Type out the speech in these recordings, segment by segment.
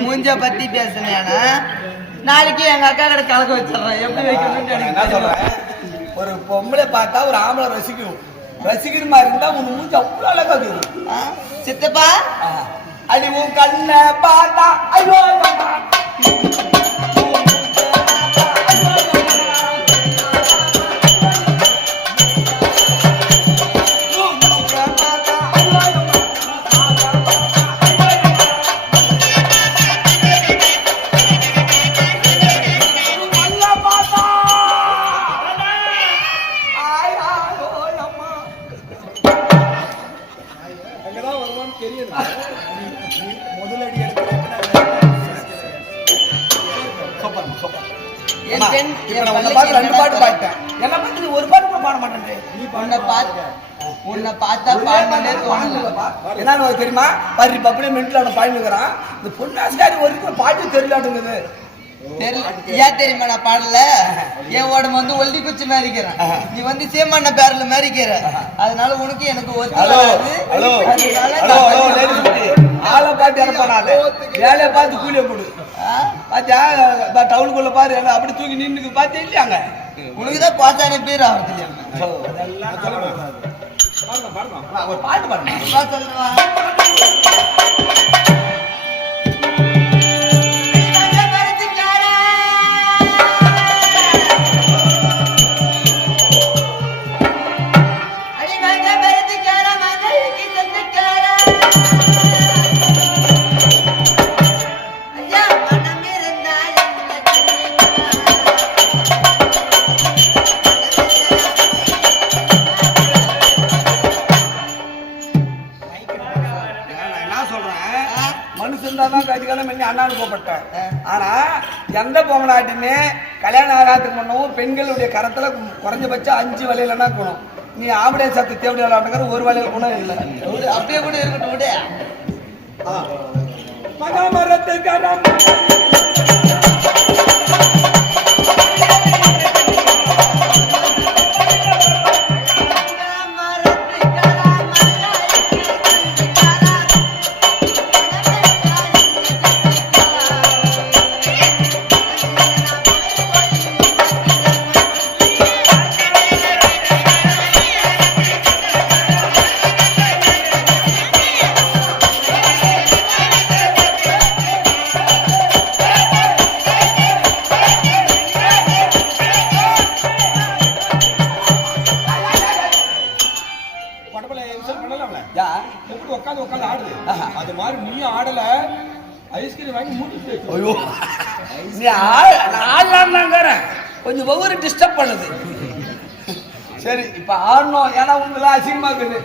மூஞ்ச பத்தி பேசுனேனா நாளைக்கு எங்க அக்கா கடை கலக்க வச்சிடுறேன். எப்படி வைக்கணும்னு ஒரு பொம்பளை பார்த்தா ஒரு ஆம்பளை ரசிக்கணும். ரசிக்கிற மாதிரி இருந்தா உன் மூஞ்சி அவ்வளவு அழகா இருக்கும்? சித்தப்பா. அடி உன் கண்ணை பார்த்தா ஐயோ. ரெண்டு பாட்டு பாடிட்டேன். என்ன பார்த்து நீ ஒரு பாட்டு கூட பாட மாட்டேன் நீ பார்த்து உன்னை பார்த்தா பாடணும்னே தோணல என்ன தெரியுமா? பரி பப்பிளே மென்ட்ல அவனை பாடினுக்கிறான் இந்த பொண்ணு அஸ்காரி ஒரு பாட்டு தெரியலாட்டுங்குது தெரியல. ஏன் தெரியுமா நான் பாடல? என் உடம்பு வந்து ஒல்லி குச்சி மாதிரிக்கிறேன் நீ வந்து சேமண்ண பேரல மாதிரிக்கிற அதனால உனக்கு எனக்கு ஒத்து பார்த்து இறப்பானால வேலையை பார்த்து கூலியை போடு ஆ? டவுனுக்குள்ள பாரு எல்லாம் அப்படி தூக்கி நின்னுக்கு பார்த்தே இல்லையாங்க? உனக்குதான் பார்த்தானே பேர் ஆகுறது இல்லையா? ஒரு பாட்டு பாருங்க பண்ணி அண்ணான்னு கூப்பிட்டேன் ஆனா எந்த பொம்மநாட்டுமே கல்யாணம் ஆகாதுக்கு முன்னவும் பெண்களுடைய கரத்துல குறைஞ்சபட்சம் அஞ்சு வலையிலனா குணம். நீ ஆம்பளை சத்து தேவடி விளையாட்டுங்கிற ஒரு வலையில குணம் இல்லை. அப்படியே கூட இருக்கட்டும் விடு மகாமரத்து கரம் எப்படி உட்காந்து ஆடுது. அது மாதிரி நீயும் ஆடல ஐஸ்கிரீம் வாங்கி மூடிட்டு ஐயோ. நீ ஆ- நான் ஆடலாம்னாங்கிறேன் கொஞ்சம் ஒவ்வொரு டிஸ்டர்ப் பண்ணுது. சரி இப்ப ஆடணும். ஏன்னா உங்களை அசிங்கமா இருக்குது.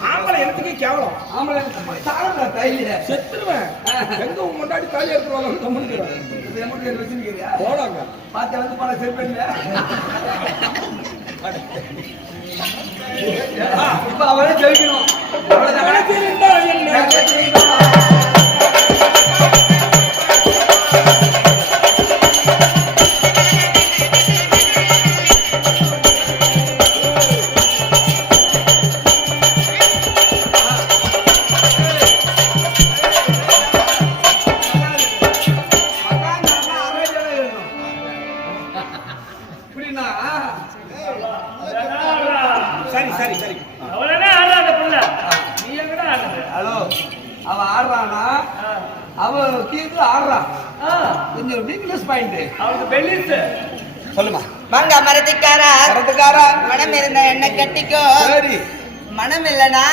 ஆம்பளை எனத்துக்கே கேவலம்? ஆம்பளை தாழ தையில செத்துருவேன். எங்க உன் முன்னாடி தாலி எடுத்துருவாங்க கம்முனுக்கிறேன் வச்சிருக்கிறியா? போடாங்க. பார்த்து வந்து பல செருப்பில்ல இப்ப அவரே ஜெயிக்கணும் அவ்வளவுதான். சரி சரி சரி. அவ்வளவுதான் ஆடுறா அந்த புள்ள. நீ எங்கடா ஆடுறது? ஹலோ அவ ஆடுறானா? அவ கீழே ஆடுறான் ஆ, கொஞ்சம் வீக்னஸ் பாயிண்ட் அவனுக்கு பெலிஸ். சொல்லுமா. மங்க மரத்துக்காரா. கரத்துக்காரா மனம் இருந்தா என்ன கட்டிக்கோ. சரி. மனம் இல்லனா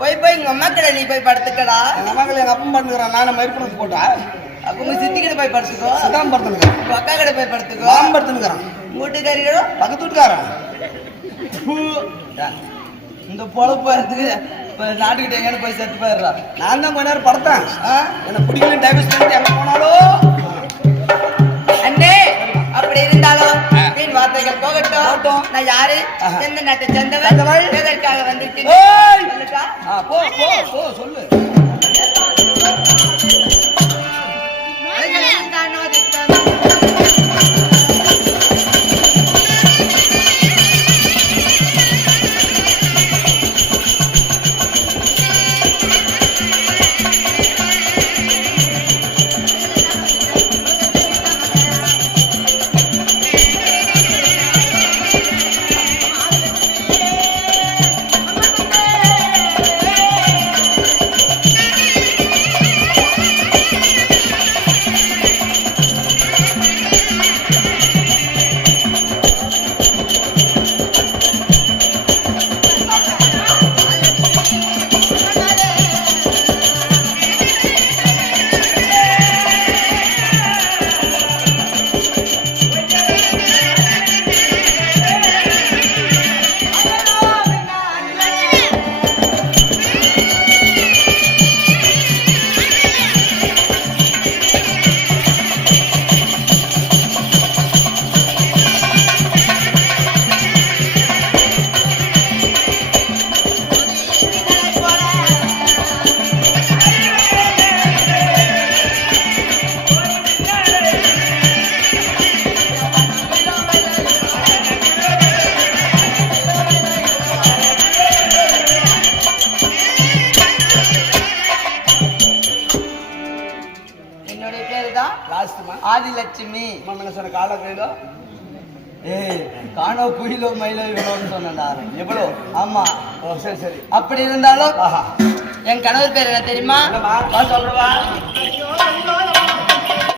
போய் போய் உங்க அம்மா கடை நீ போய் படுத்துக்கடா. எங்க மகள் எங்க அப்பன் பண்ணுறான் நானும் மறுப்பு போட்டா? அப்ப உங்க சித்தி கிட்ட போய் படுத்துக்கோ. சிதாம் படுத்துனுக்குறான் உங்க அக்கா கடை போய் படுத்துக்கோ. வாம் படுத்துனுக்குறான். வீட்டுக்காரிகளும் பக்கத்து வீட்டுக்காரன். இந்த பொழப்பு வரதுக்கு இப்ப நாட்டுக்கிட்ட எங்கன்னு போய் செத்து போயிடுறா. நான் தான் கொஞ்ச நேரம் படுத்தேன். எனக்கு பிடிக்கல டைவர்ஸ் பண்ணிட்டு எங்க போனாலும் அண்ணே அப்படி இருந்தாலும் வீண் வார்த்தைகள் போகட்டும். நான் யாரு? எந்த நாட்டை சேர்ந்தவள் எதற்காக ஆ, போ போ போ சொல்லு. ஆதிலட்சுமி அம்மா என்ன சொன்ன காலை கையிலோ ஏய் காணோ குயிலோ மயிலோ இவனோன்னு சொன்னடா எவ்வளோ? ஆமா. ஓ சரி சரி. அப்படி இருந்தாலும் என் கணவர் பேர் என்ன தெரியுமா? சொல்றவா?